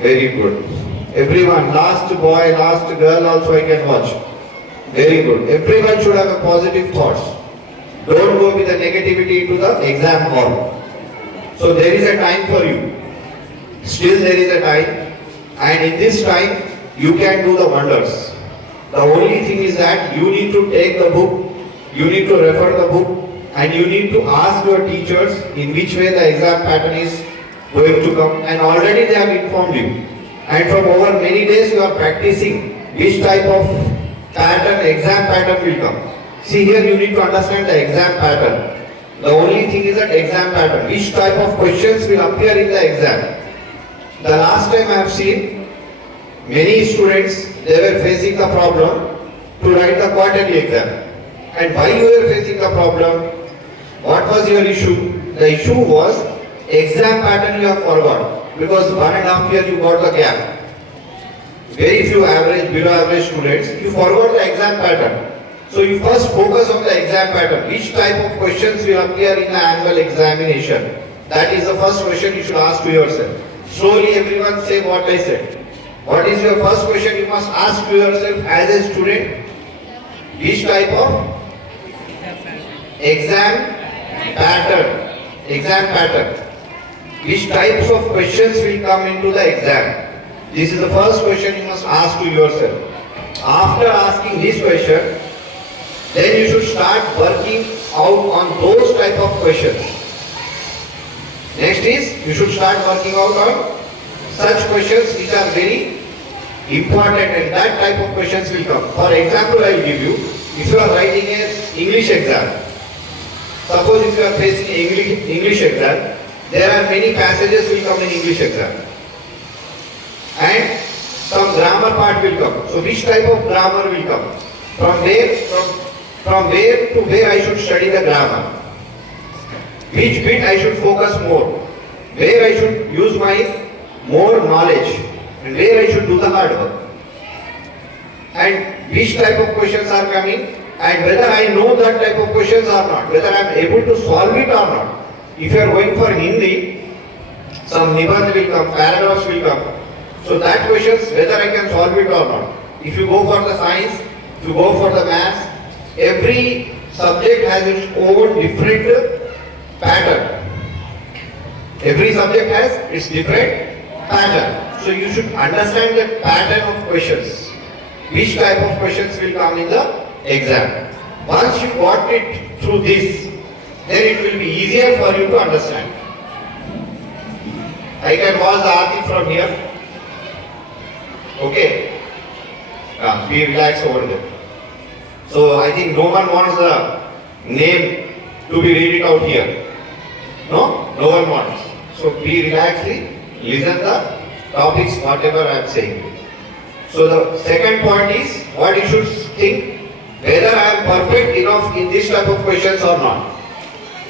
Very good. Everyone, last boy, last girl also I can watch. Very good. Everyone should have a positive thoughts. Don't go with the negativity into the exam hall. So there is a time for you. Still there is a time. And in this time, you can do the wonders. The only thing is that you need to take the book, you need to refer the book, and you need to ask your teachers in which way the exam pattern is going to come, and already they have informed you. And from over many days you are practicing which type of pattern, exam pattern will come. See here you need to understand the exam pattern. The only thing is that exam pattern, which type of questions will appear in the exam. The last time I have seen many students, they were facing the problem to write the quarterly exam. And why you were facing the problem? What was your issue? The issue was exam pattern you have forgot, because 1.5 years you got the gap. Very few average, below average students, you forgot the exam pattern. So you first focus on the exam pattern. Which type of questions will appear in the annual examination? That is the first question you should ask to yourself. Slowly everyone say what I said. What is your first question you must ask to yourself as a student? Which type of exam pattern? Exam pattern. Which types of questions will come into the exam? This is the first question you must ask to yourself. After asking this question, then you should start working out on those type of questions. Next is, you should start working out on such questions which are very important, and that type of questions will come. For example, I will give you, if you are writing an English exam, suppose if you are facing English exam, there are many passages will come in English exam. And some grammar part will come. So which type of grammar will come? From where to where I should study the grammar? Which bit I should focus more? Where I should use my more knowledge? And where I should do the hard work? And which type of questions are coming? And whether I know that type of questions or not, whether I am able to solve it or not. If you are going for Hindi, some nibandh will come, paragraphs will come. So that questions whether I can solve it or not. If you go for the science, if you go for the maths, every subject has its own different pattern. Every subject has its different pattern. So you should understand the pattern of questions. Which type of questions will come in the exam. Once you got it through this, then it will be easier for you to understand. I can watch the Aarti from here. Okay? Be relaxed over there. So I think no one wants the name to be read it out here. No? No one wants. So be relaxed, listen the topics, whatever I am saying. So the second point is what you should think, whether I am perfect enough in this type of questions or not.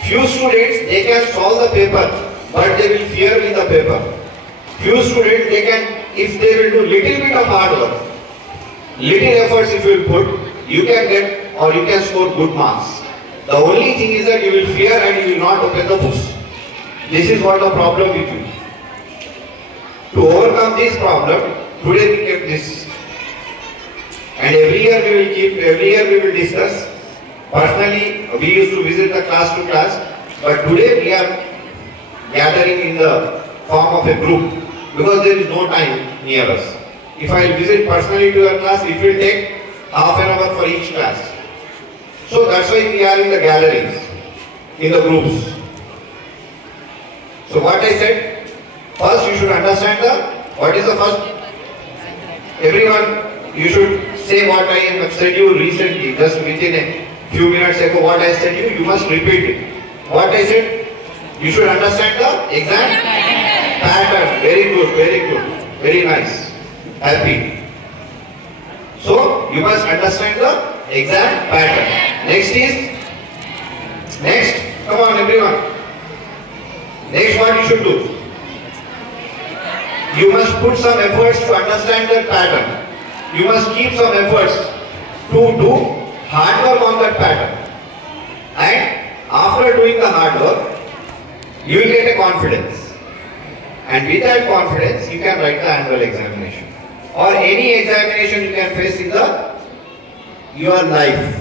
Few students, they can solve the paper, but they will fear in the paper. Few students, they can, if they will do little bit of hard work, little efforts if you will put, you can get or you can score good marks. The only thing is that you will fear and you will not open the books. This is what the problem with you. To overcome this problem, today we kept this. And every year we will discuss. Personally, we used to visit the class to class, but today we are gathering in the form of a group because there is no time near us. If I visit personally to your class, it will take half an hour for each class. So that's why we are in the gatherings, in the groups. So what I said, first you should understand what is the first, everyone you should say what I have said you recently, just within a few minutes ago what I said you must repeat it. What I said, you should understand the exam pattern. Very good, very nice, happy. So you must understand the exam pattern. Next, come on everyone. Next what you should do? You must put some efforts to understand the pattern. You must keep some efforts to do hard work on that pattern. And after doing the hard work, you will get a confidence. And with that confidence, you can write the annual examination. Or any examination you can face in your life.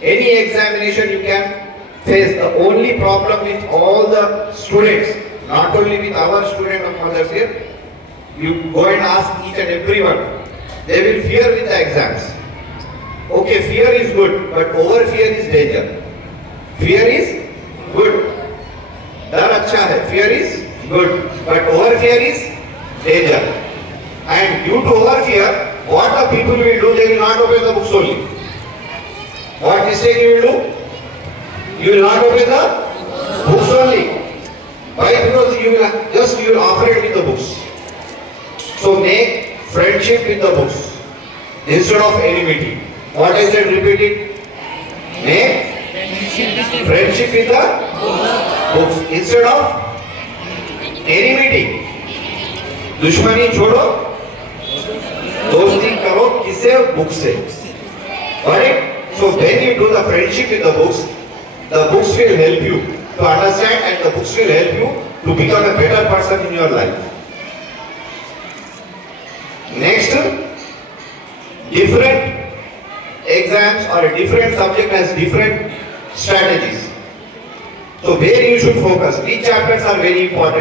Any examination you can face. The only problem with all the students, not only with our student of others here, you go and ask each and everyone. They will fear with the exams. Okay, fear is good, but over fear is danger. Fear is good. डर अच्छा है. Fear is good, but over fear is danger. And due to over fear, what the people will do? They will not open the books only. What mistake you will do? You will not open the books only. Why? Because you will operate with the books. So make friendship with the books instead of enmity. What I said, repeat it. Make friendship with the books instead of enmity. दुश्मनी छोड़ो, दोस्ती करो किससे? Book से. Right? So when you do the friendship with the books will help you to understand and the books will help you to become a better person in your life. Next, different exams or a different subject has different strategies. So where you should focus, which chapters are very important.